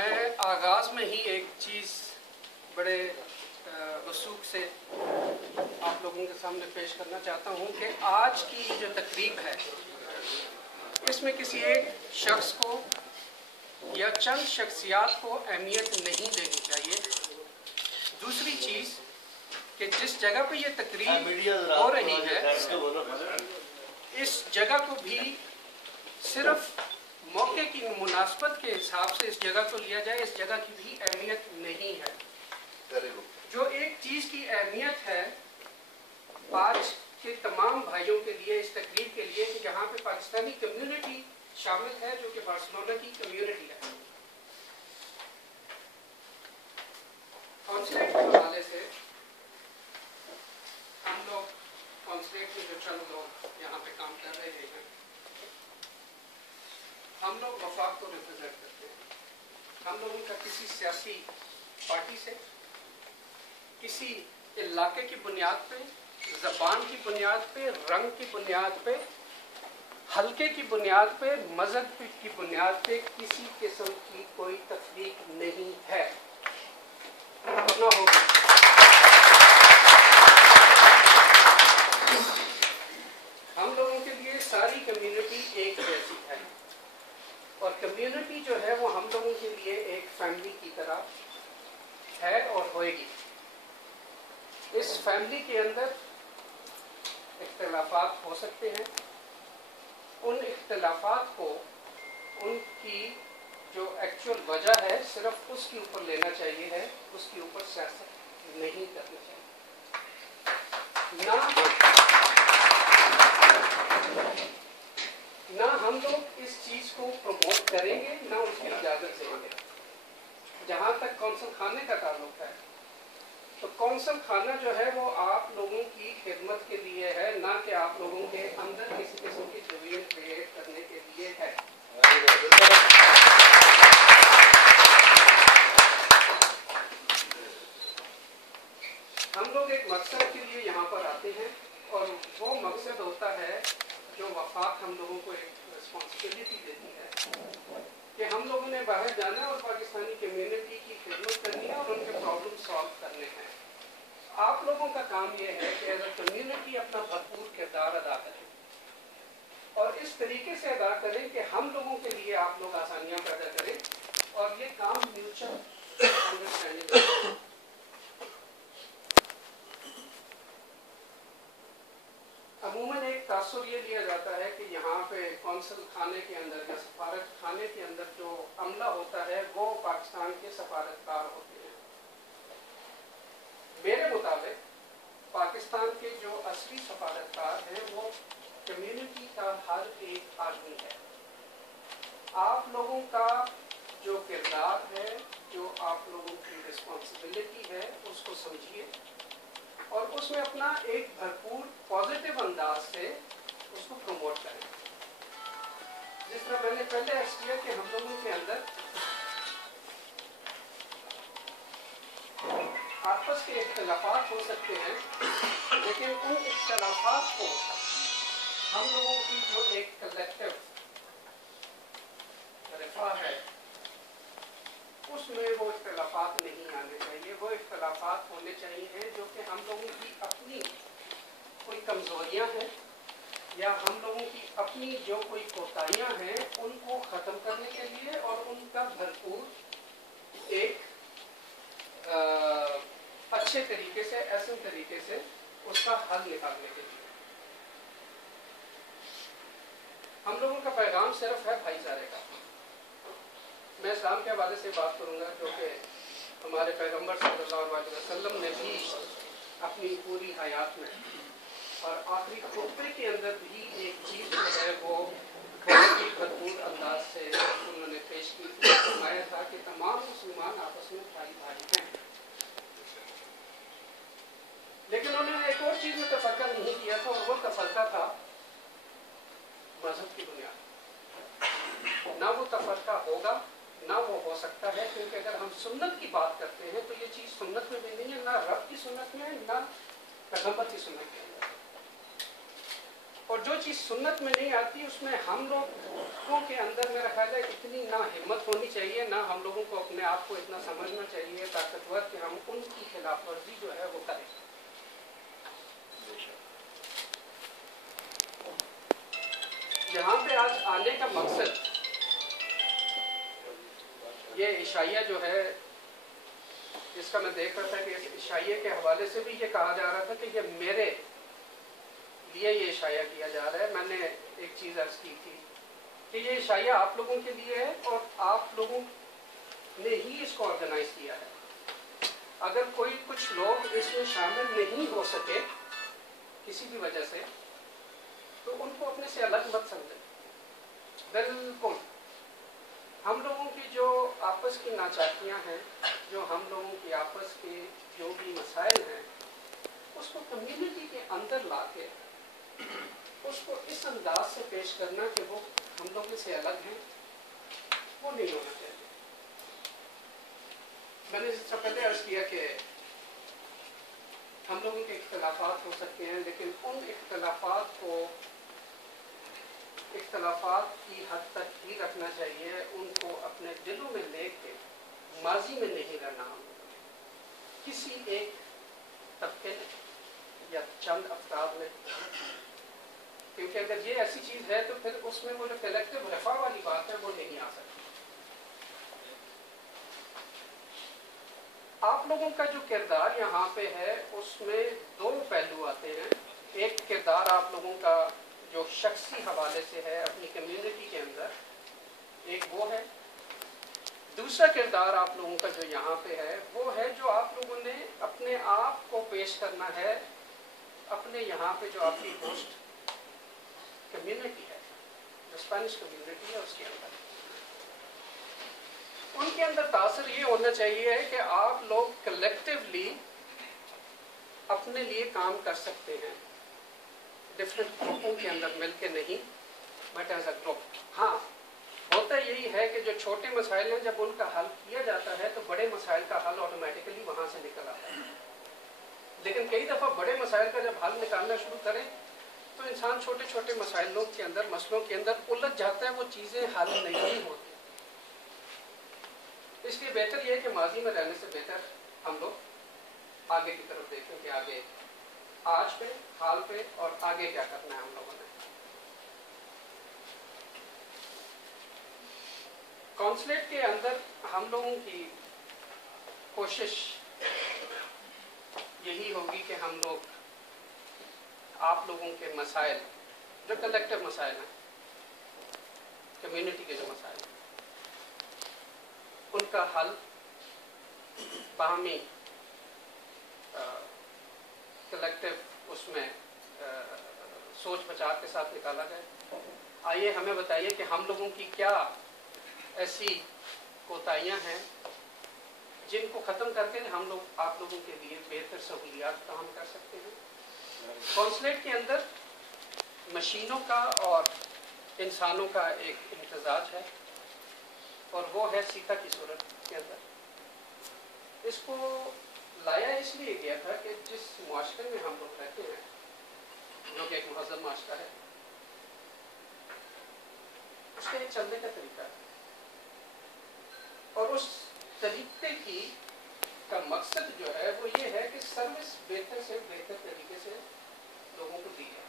میں آغاز میں ہی ایک چیز بڑے وثوق سے آپ لوگوں کے سامنے پیش کرنا چاہتا ہوں کہ آج کی جو تقریب ہے اس میں کسی ایک شخص کو یا چند شخصیات کو اہمیت نہیں دینی چاہیے. دوسری چیز کہ جس جگہ پہ یہ تقریب ہو رہی ہے اس جگہ کو بھی صرف موقع کی مناسبت کے حساب سے اس جگہ کو لیا جائے. اس جگہ کی بھی اہمیت نہیں ہے. جو ایک چیز کی اہمیت ہے آج کے تمام بھائیوں کے لیے اس تقریب کے لیے کہ جہاں پہ پاکستانی کمیونٹی شامل ہے جو کہ بارسلونا کی کمیونٹی ہے. کونسلیٹ کے حوالے سے ہم لوگ کونسلیٹ میں جو چند لوگ یہاں پہ کام کر رہے ہیں ہم لوگ وفاق کو ریپرزینٹ کرتے ہیں. ہم لوگوں کا کسی سیاسی پارٹی سے کسی علاقے کی بنیاد پہ زبان کی بنیاد پہ رنگ کی بنیاد پہ حلقے کی بنیاد پہ مذہب کی بنیاد پہ کسی قسم کی کوئی تفریق نہیں ہے. ہم لوگوں کے لیے ساری کمیونٹی ایک جیسی ہے اور کمیونٹی جو ہے وہ ہم لوگوں کے لیے ایک فیملی کی طرح ہے اور ہوئے گی. اس فیملی کے اندر اختلافات ہو سکتے ہیں. ان اختلافات کو ان کی جو ایکچوئل وجہ ہے صرف اس کے اوپر لینا چاہیے ہے, اس کے اوپر سیاست نہیں کرنا چاہیے. نہ ہم لوگ اس چیز کو پروموٹ کریں گے نہ اس کی اجازت دیں گے. جہاں تک کونسل خانے کا تعلق ہے تو کونسل خانہ جو ہے وہ آپ لوگوں کی خدمت کے لیے ہے, نہ کہ آپ لوگوں کے اندر کسی قسم کی ڈویژن کریٹ کرنے کے لیے ہے. ہم لوگ ایک مقصد کے لیے یہاں پر آتے ہیں اور وہ مقصد ہوتا ہے جو وفاق ہم لوگوں کو ایک رسپانسبلٹی دیتی ہے کہ ہم لوگوں نے باہر جانا ہے اور پاکستانی کمیونٹی کی خدمت کرنی ہے اور ان کے پرابلم سالو کرنے ہیں. آپ لوگوں کا کام یہ ہے کہ ایز اے کمیونٹی اپنا بھرپور کردار ادا کریں اور اس طریقے سے ادا کریں کہ ہم لوگوں کے لیے آپ لوگ آسانیاں پیدا کریں اور یہ کام میوچل انڈرسٹینڈنگ. عموماً ایک تاثر یہ لیا جاتا ہے کہ یہاں پہ کونسل خانے کے اندر یا سفارت خانے کے اندر جو عملہ ہوتا ہے وہ پاکستان کے سفارتکار ہوتے ہیں. میرے مطابق پاکستان کے جو اصلی سفارتکار ہیں وہ کمیونٹی کا ہر ایک آدمی ہے. آپ لوگوں کا جو کردار ہے, جو آپ لوگوں کی رسپانسبلٹی ہے اس کو سمجھیے اور اس میں اپنا ایک بھرپور پازیٹیو انداز سے اس کو پروموٹ کریں. جس طرح میں نے پہلے عرض کیا کہ ہم لوگوں کے اندر آپس کے اختلافات ہو سکتے ہیں لیکن ان اختلافات کو ہم لوگوں کی جو ایک کلیکٹیو رفاہ ہے اس میں وہ اختلافات نہیں آنے چاہیے. وہ اختلافات ہونے چاہیے جو کہ ہم لوگوں کی اپنی کوئی کمزوریاں ہیں یا ہم لوگوں کی اپنی جو کوئی کوتاہیاں ہیں ان کو ختم کرنے کے لیے اور ان کا بھرپور ایک اچھے طریقے سے ایسے طریقے سے اس کا حل نکالنے کے لیے. ہم لوگوں کا پیغام صرف ہے بھائی چارے کا. میں اسلام کے حوالے سے بات کروں گا کیونکہ ہمارے پیغمبر صلی اللہ علیہ وسلم نے بھی اپنی پوری حیات میں اور آخری خطبے کے اندر بھی ایک چیز جو ہے وہ بہت ہی بھرپور انداز سے انہوں نے پیش کی تھی. فرمایا تھا کہ تمام مسلمان آپس میں بھائی بھائی ہیں. لیکن انہوں نے ایک اور چیز میں تفرقہ نہیں کیا تھا اور وہ تفرقہ تھا مذہب کی بنیاد. نہ وہ تفرقہ ہوگا نہ وہ ہو سکتا ہے کیونکہ اگر ہم سنت کی بات کرتے ہیں تو یہ چیز سنت میں بھی نہیں ہے, نہ رب کی سنت میں نہ پیغمبر کی سنت کے اندر. اور جو چیز سنت میں نہیں آتی اس میں ہم لوگوں کے اندر میرا خیال ہے اتنی نہ ہمت ہونی چاہیے، نہ ہم لوگوں کو اپنے آپ کو اتنا سمجھنا چاہیے طاقتور کہ ہم ان کی خلاف ورزی جو ہے وہ کریں۔ یہاں پہ آج آنے کا مقصد یہ عشائیہ جو ہے، جس کا میں دیکھ رہا تھا کہ اس عشائیے کے حوالے سے بھی یہ کہا جا رہا تھا کہ یہ میرے لیے یہ عشائیہ کیا جا رہا ہے۔ میں نے ایک چیز عرض کی تھی کہ یہ عشائیہ آپ لوگوں کے لیے ہے اور آپ لوگوں نے ہی اس کو آرگنائز کیا ہے۔ اگر کوئی کچھ لوگ اس میں شامل نہیں ہو سکے کسی بھی وجہ سے تو ان کو اپنے سے الگ مت سمجھیں۔ بالکل ہم لوگوں کی جو آپس کی ناچاکیاں ہیں، جو ہم لوگوں کی آپس کے جو بھی مسائل ہیں، اس کو کمیونٹی کے اندر لا کے اس کو اس انداز سے پیش کرنا کہ وہ ہم لوگوں سے الگ ہیں، وہ نہیں ہونا چاہیے۔ میں نے اس سے پہلے عرض کیا کہ ہم لوگوں کے اختلافات ہو سکتے ہیں، لیکن ان اختلافات کی حد تک ہی رکھنا چاہیے، ان کو اپنے دلوں میں لے کے ماضی میں نہیں رہنا، کسی ایک طبقے یا چند افراد میں، کیونکہ اگر یہ ایسی چیز ہے تو پھر اس میں وہ جو کلیکٹیو رفع والی بات ہے وہ نہیں آ سکتی۔ آپ لوگوں کا جو کردار یہاں پہ ہے اس میں دو پہلو آتے ہیں۔ ایک کردار آپ لوگوں کا جو شخصی حوالے سے ہے اپنی کمیونٹی کے اندر، ایک وہ ہے۔ دوسرا کردار آپ لوگوں کا جو یہاں پہ ہے وہ ہے جو آپ لوگوں نے اپنے آپ کو پیش کرنا ہے اپنے یہاں پہ جو آپ کی ہوسٹ کمیونٹی ہے، جو اسپینش کمیونٹی ہے، اس کے اندر ان کے اندر تاثر یہ ہونا چاہیے کہ آپ لوگ کلیکٹیولی اپنے لیے کام کر سکتے ہیں، ڈفرینٹ گروپوں کے اندر مل کے نہیں، بٹ ایز اے گروپ۔ ہاں، ہوتا یہی ہے کہ جو چھوٹے مسائل ہیں جب ان کا حل کیا جاتا ہے تو بڑے مسائل کا حل آٹومیٹیکلی وہاں سے نکل آتا ہے، لیکن کئی دفعہ بڑے مسائل کا جب حل نکالنا شروع کریں تو انسان چھوٹے چھوٹے مسائلوں کے اندر، مسئلوں کے اندر الجھ جاتا ہے، وہ چیزیں حل نہیں ہوتی۔ اس لیے بہتر یہ ہے کہ ماضی میں رہنے سے بہتر ہم لوگ آگے کی طرف دیکھیں کہ آگے آج پہ، حال پہ، اور آگے کیا کرنا ہے ہم لوگوں نے۔ کونسلیٹ کے اندر ہم لوگوں کی کوشش یہی ہوگی کہ ہم لوگ آپ لوگوں کے مسائل، جو کلیکٹیو مسائل ہیں، کمیونٹی کے جو مسائل ہیں، ان کا حل باہمی کلیکٹیو اس میں سوچ بچار کے ساتھ نکالا جائے۔ آئیے ہمیں بتائیے کہ ہم لوگوں کی کیا ایسی کوتاہیاں ہیں جن کو ختم کر کے ہم لوگ آپ لوگوں کے لیے بہتر سہولیات فراہم کر سکتے ہیں۔ کونسلیٹ کے اندر مشینوں کا اور انسانوں کا ایک امتزاج ہے، اور وہ ہے سیتا کی صورت کے اندر۔ اس کو لایا اس لیے گیا تھا کہ جس معاشرے میں ہم لوگ رہتے ہیں، جو کہ ایک مہذب معاشرہ ہے، اس کا ایک چلنے کا طریقہ ہے، اور اس طریقے کا مقصد جو ہے وہ یہ ہے کہ سروس بہتر سے بہتر طریقے سے لوگوں کو دی جائے،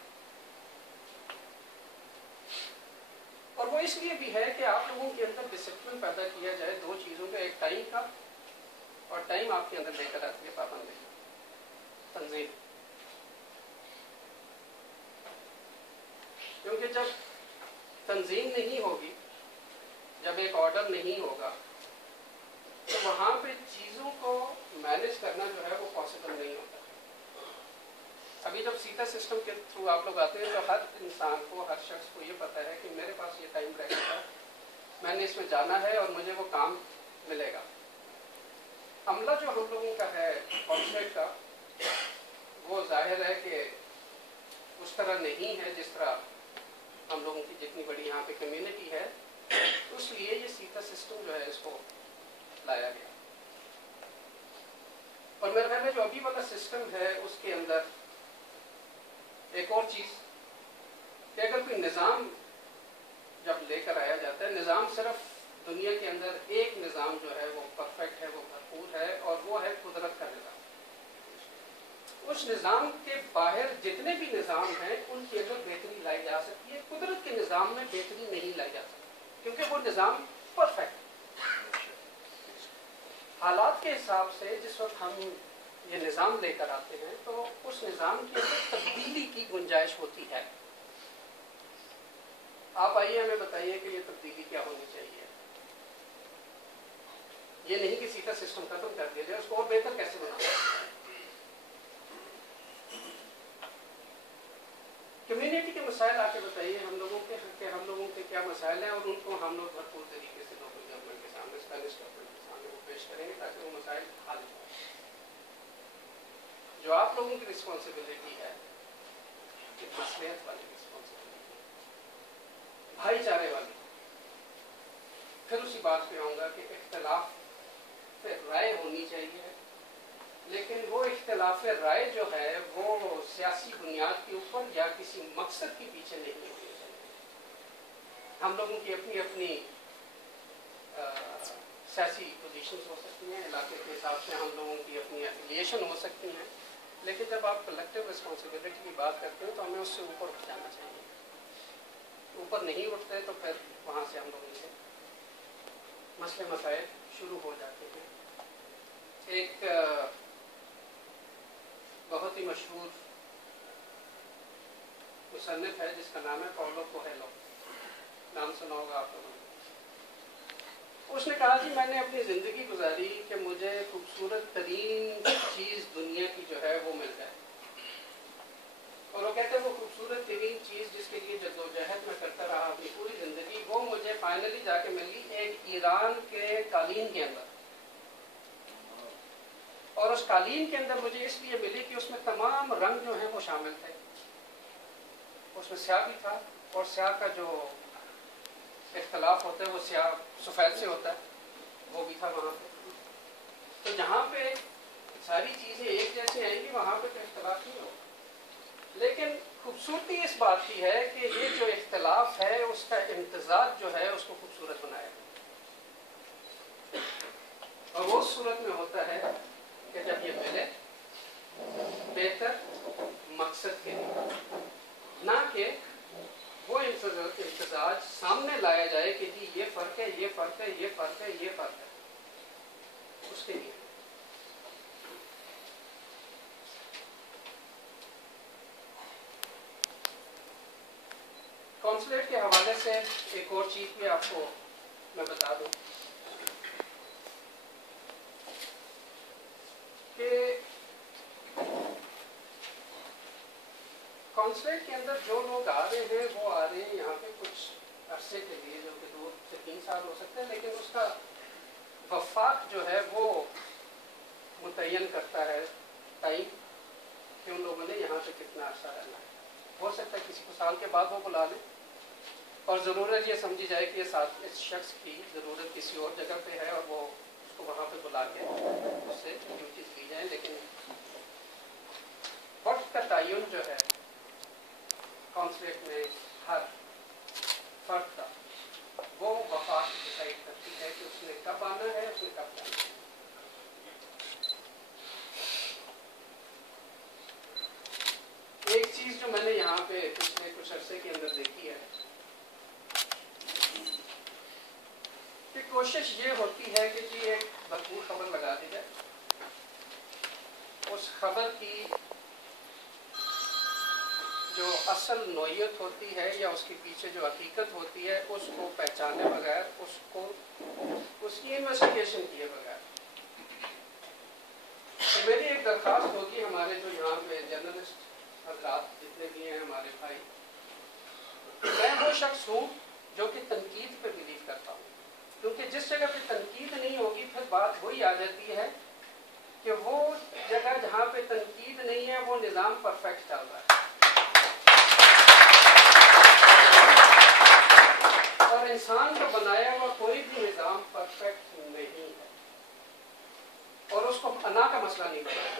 اور وہ اس لیے بھی ہے کہ آپ لوگوں کے اندر ڈسپلن پیدا کیا جائے دو چیزوں کا، ایک ٹائم کا، اور ٹائم آپ کے اندر لے کر آتی ہے پابندی، تنظیم۔ کیونکہ جب تنظیم نہیں ہوگی، جب ایک آرڈر نہیں ہوگا، تو وہاں پہ چیزوں کو مینیج کرنا جو ہے وہ پاسبل نہیں ہوتا۔ ابھی جب سیتا سسٹم کے تھرو آپ لوگ آتے ہیں تو ہر انسان کو، ہر شخص کو یہ پتہ ہے کہ میرے پاس یہ ٹائم رہے گا، میں نے اس میں جانا ہے اور مجھے وہ کام ملے گا۔ عملہ جو ہم لوگوں کا ہے کانسلیٹ کا، وہ ظاہر ہے کہ اس طرح نہیں ہے جس طرح ہم لوگوں کی جتنی بڑی یہاں پہ کمیونٹی ہے، اس لیے یہ سیتا سسٹم جو ہے اس کو لایا گیا۔ اور میرے خیال میں جو ابھی والا سسٹم ہے اس کے اندر ایک اور چیز کہ اگر کوئی نظام جب لے کر آیا جاتا ہے، نظام صرف دنیا کے اندر ایک نظام جو ہے وہ پرفیکٹ ہے، وہ بھرپور ہے، اور وہ ہے قدرت کا نظام. اس نظام کے باہر جتنے بھی نظام ہیں ان کے اندر بہتری لائی جا سکتی ہے. قدرت کے نظام میں بہتری نہیں لائی جا سکتی کیونکہ وہ نظام پرفیکٹ ہے. حالات کے حساب سے جس وقت ہم یہ نظام لے کر آتے ہیں تو اس نظام کے اندر تبدیلی کی گنجائش ہوتی ہے. آپ آئیے ہمیں بتائیے کہ یہ تبدیلی کیا ہونی چاہیے. یہ نہیں کہ سیدھا سسٹم ختم کر دیا جائے، اس کو اور بہتر کیسے بنانا. کمیونٹی کے مسائل آ کے بتائیے ہم لوگوں کے کیا مسائل ہیں، اور ان کو ہم لوگ بھرپور طریقے سے لوکل گورنمنٹ کے سامنے، اسپینش گورنمنٹ کے سامنے وہ پیش کریں گے تاکہ وہ مسائل حل ہوں. جو آپ لوگوں کی رسپانسبلٹی ہے مصلحت والی رسپانسبلٹی، بھائی چارے والی. پھر اسی بات پہ آؤں گا کہ اختلاف پہ رائے ہونی چاہیے، لیکن وہ اختلاف رائے جو ہے وہ سیاسی بنیاد کے اوپر یا کسی مقصد کے پیچھے نہیں ہونی چاہیے. ہم لوگوں کی اپنی اپنی سیاسی پوزیشنز ہو سکتی ہیں، علاقے کے حساب سے ہم لوگوں کی اپنی ایفیلیشن ہو سکتی ہیں، لیکن جب آپ کلیکٹیو رسپانسبلٹی کی بات کرتے ہیں تو ہمیں اس سے اوپر اٹھ جانا چاہیے. اوپر نہیں اٹھتے تو پھر وہاں سے ہم لوگوں سے مسئلے مسائل شروع ہو جاتے ہیں. ایک بہت ہی مشہور مصنف ہے جس کا نام ہے پاولو کویلو، نام سنا ہوگا آپ لوگوں نے. اس نے کہا جی میں نے اپنی زندگی گزاری کہ مجھے خوبصورت ترین چیز دنیا کی جو ہے وہ مل جائے، اور وہ کہتے ہیں وہ خوبصورت ترین چیز جس کے لیے جدوجہد میں کرتا رہا اپنی پوری زندگی، وہ مجھے فائنلی جا کے ملی ایک ایران کے قالین کے اندر. اور اس قالین کے اندر مجھے اس لیے ملی کہ اس میں تمام رنگ جو ہیں وہ شامل تھے. اس میں سیاہ بھی تھا، اور سیاہ کا جو اختلاف ہوتا ہے وہ سیاہ سفید سے ہوتا ہے، وہ بھی تھا وہاں پہ. تو جہاں پہ ساری چیزیں ایک جیسے آئیں گی وہاں پہ تو اختلاف نہیں ہوگا. لیکن خوبصورتی اس بات کی ہے کہ یہ جو اختلاف ہے اس کا امتزاج جو ہے اس کو خوبصورت بنایا، اور وہ اس صورت میں ہوتا ہے کہ جب یہ ملے بہتر مقصد کے لیے، نہ کہ وہ امتزاج سامنے لایا جائے کہ جی یہ فرق ہے، یہ فرق ہے، یہ فرق ہے، یہ فرق ہے. اس کے لیے کونسلیٹ کے حوالے سے ایک اور چیز بھی آپ کو میں بتا دوں کہ کونسلیٹ کے اندر جو لوگ آ رہے ہیں وہ آ رہے ہیں یہاں پہ کچھ عرصے کے لیے، جو کہ 2 سے 3 سال ہو سکتے ہیں، لیکن اس کا وفاق جو ہے وہ متعین کرتا ہے ٹائم کہ ان لوگوں نے یہاں پہ کتنا عرصہ رہنا ہے. ہو سکتا ہے کسی کو سال کے بعد وہ بلا لیں، اور ضرورت یہ سمجھی جائے کہ اس شخص کی ضرورت کسی اور جگہ پہ ہے اور وہ اس کو وہاں پہ بلا کے اس سے ڈیوٹیز لی جائیں. لیکن وقت کا تعین جو ہے کونسلیٹ میں ہر فرد کا، وہ وفاق ڈیسائڈ کرتی ہے کہ اس نے کب آنا ہے، اس نے کب جانا ہے. ایک چیز جو میں نے یہاں پہ پچھلے کچھ عرصے کے اندر دیکھی ہے کہ کوشش یہ ہوتی ہے کہ جی ایک بھرپور خبر لگا دی جائے، اس خبر کی جو اصل نوعیت ہوتی ہے یا اس کے پیچھے جو حقیقت ہوتی ہے اس کو پہچانے بغیر، اس کی انویسٹیگیشن کیے بغیر. تو میری ایک درخواست ہوگی ہمارے جو یہاں پہ جرنلسٹ حضرات جتنے بھی ہیں ہمارے بھائی، میں وہ شخص ہوں جو کہ تنقید پہ بلیو کرتا ہوں، کیونکہ جس جگہ پہ تنقید نہیں ہوگی پھر بات وہی آ جاتی ہے کہ وہ جگہ جہاں پہ تنقید نہیں ہے وہ نظام پرفیکٹ چل رہا ہے. اور انسان کا بنایا ہوا کوئی بھی نظام پرفیکٹ نہیں ہے، اور اس کو انا کا مسئلہ نہیں بنایا.